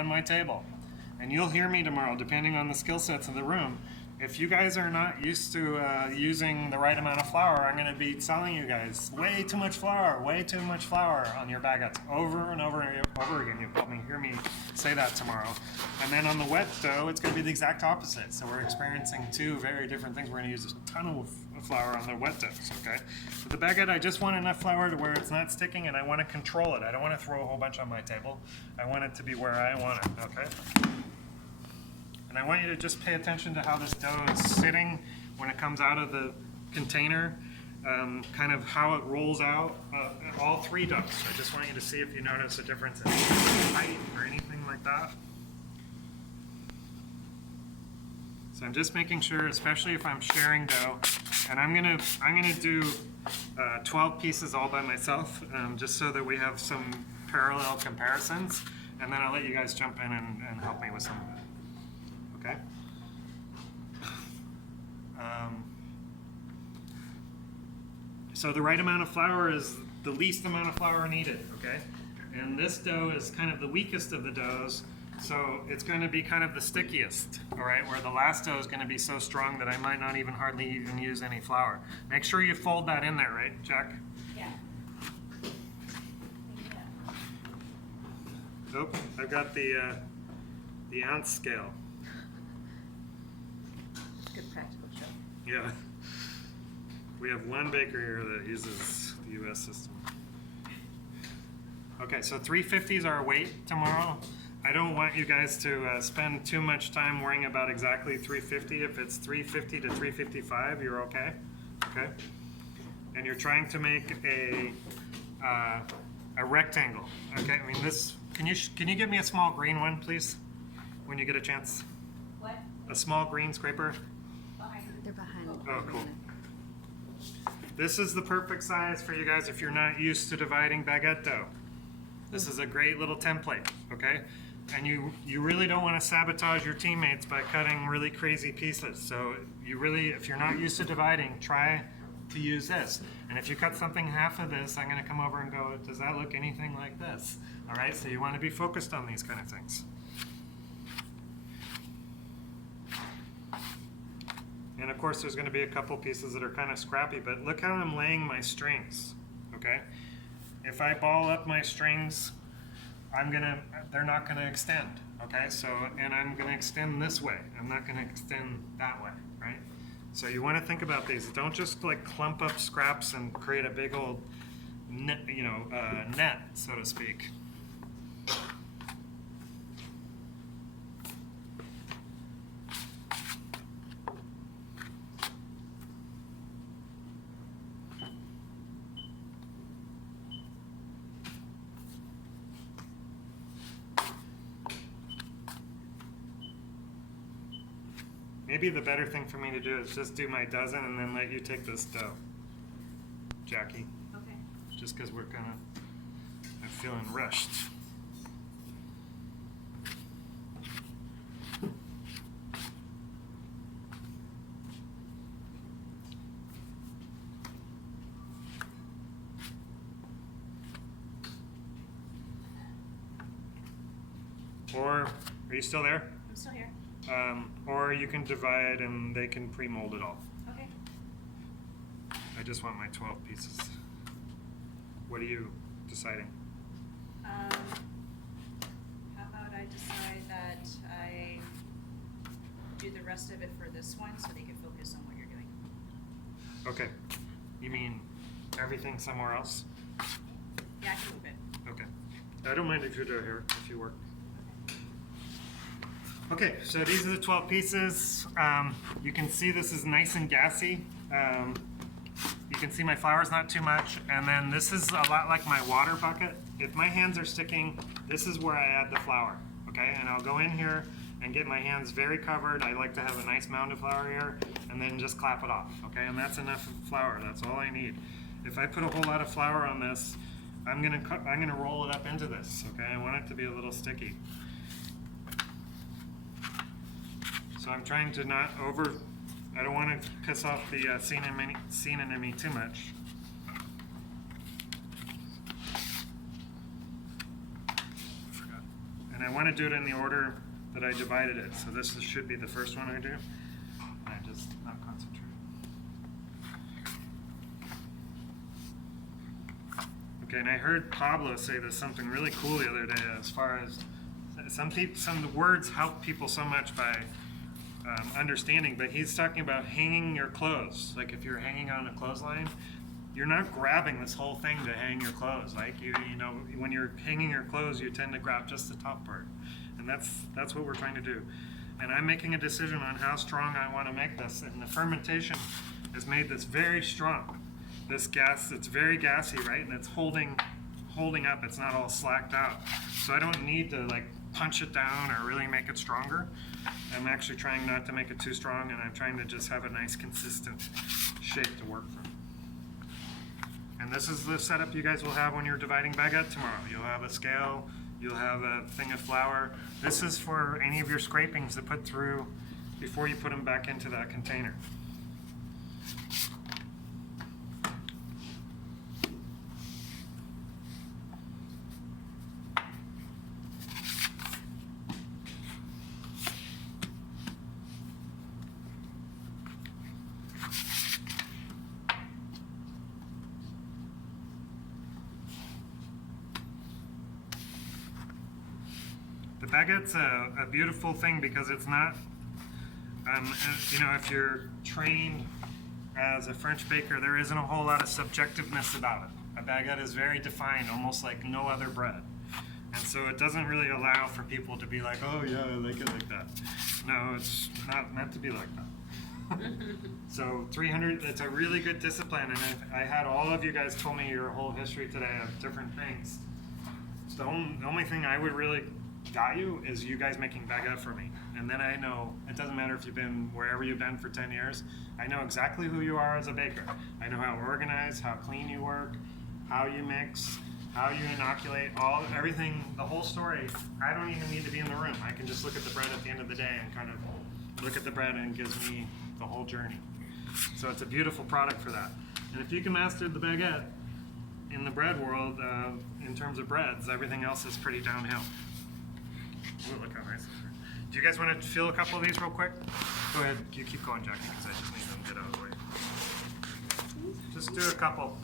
on my table. And you'll hear me tomorrow, depending on the skill sets of the room. If you guys are not used to using the right amount of flour, I'm going to be telling you guys way too much flour on your baguettes over and over and over again. You'll probably hear me say that tomorrow. And then on the wet dough, it's going to be the exact opposite. So we're experiencing two very different things. We're going to use a ton of flour on the wet doughs, okay? With the baguette, I just want enough flour to where it's not sticking, and I want to control it. I don't want to throw a whole bunch on my table. I want it to be where I want it, okay? And I want you to just pay attention to how this dough is sitting when it comes out of the container, kind of how it rolls out, all three doughs. I just want you to see if you notice a difference in height or anything like that. So I'm just making sure, especially if I'm sharing dough, and I'm gonna do 12 pieces all by myself, just so that we have some parallel comparisons, and then I'll let you guys jump in and help me with some of it. Okay. So the right amount of flour is the least amount of flour needed, okay? And this dough is kind of the weakest of the doughs, so it's going to be kind of the stickiest, all right? Where the last dough is going to be so strong that I might not hardly even use any flour. Make sure you fold that in there, right, Jack? Yeah. Oh, I've got the ounce scale. Good practical joke. Yeah. We have one baker here that uses the US system. Okay, so 350 is our weight tomorrow. I don't want you guys to spend too much time worrying about exactly 350. If it's 350 to 355, you're okay. Okay? And you're trying to make a rectangle. Okay, I mean this, can you give me a small green one, please, when you get a chance? What? A small green scraper? They're behind. Oh, cool. This is the perfect size for you guys if you're not used to dividing baguette dough. This is a great little template, okay? And you really don't want to sabotage your teammates by cutting really crazy pieces. So you really, if you're not used to dividing, try to use this. And if you cut something half of this, I'm going to come over and go, does that look anything like this? All right, so you want to be focused on these kind of things. And of course, there's going to be a couple pieces that are kind of scrappy, but look how I'm laying my strings, okay? If I ball up my strings, they're not going to extend, okay? So, and I'm going to extend this way. I'm not going to extend that way, right? So you want to think about these. Don't just like clump up scraps and create a big old net, net, so to speak. Maybe the better thing for me to do is just do my dozen and then let you take this dough, Jackie. Okay. Just because I'm feeling rushed. Or, are you still there? I'm still here. Or you can divide and they can pre-mold it all. Okay. I just want my 12 pieces. What are you deciding? How about I decide that I do the rest of it for this one so they can focus on what you're doing. Okay. You mean everything somewhere else? Yeah, I can move it. Okay. I don't mind if you do it here, if you work. Okay, so these are the 12 pieces. You can see this is nice and gassy. You can see my flour's not too much. And then this is a lot like my water bucket. If my hands are sticking, this is where I add the flour, okay? And I'll go in here and get my hands very covered. I like to have a nice mound of flour here, and then just clap it off, okay? And that's enough flour, that's all I need. If I put a whole lot of flour on this, I'm gonna roll it up into this, okay? I want it to be a little sticky. So I'm trying to not I don't want to piss off the scene enemy too much. I forgot. And I want to do it in the order that I divided it. So this should be the first one I do. And I just not concentrate. Okay, and I heard Pablo say this something really cool the other day as far as some words help people so much by understanding, but he's talking about hanging your clothes. Like if you're hanging on a clothesline, you're not grabbing this whole thing to hang your clothes. Like you know, when you're hanging your clothes, you tend to grab just the top part, and that's what we're trying to do. And I'm making a decision on how strong I want to make this, and the fermentation has made this very strong. This gas, it's very gassy, right? And it's holding up. It's not all slacked out. So I don't need to like punch it down or really make it stronger. I'm actually trying not to make it too strong, and I'm trying to just have a nice consistent shape to work from. And this is the setup you guys will have when you're dividing baguette tomorrow. You'll have a scale, you'll have a thing of flour. This is for any of your scrapings to put through before you put them back into that container. The baguette's a beautiful thing because it's not, you know, if you're trained as a French baker, there isn't a whole lot of subjectiveness about it. A baguette is very defined, almost like no other bread. And so it doesn't really allow for people to be like, oh yeah, I like it like that. No, it's not meant to be like that. So 300, it's a really good discipline, and if I had all of you guys told me your whole history today of different things. The only thing I would really got you is you guys making baguette for me, and then I know it doesn't matter if you've been wherever you've been for 10 years. I know exactly who you are as a baker. I know how organized, how clean you work, how you mix, how you inoculate, everything, the whole story. I don't even need to be in the room. I can just look at the bread at the end of the day and kind of look at the bread, and it gives me the whole journey. So it's a beautiful product for that. And if you can master the baguette in the bread world, in terms of breads, everything else is pretty downhill. Ooh, look how nice. Do you guys want to feel a couple of these real quick? Go ahead, you keep going, Jackie, because I just need them to get out of the way. Just do a couple.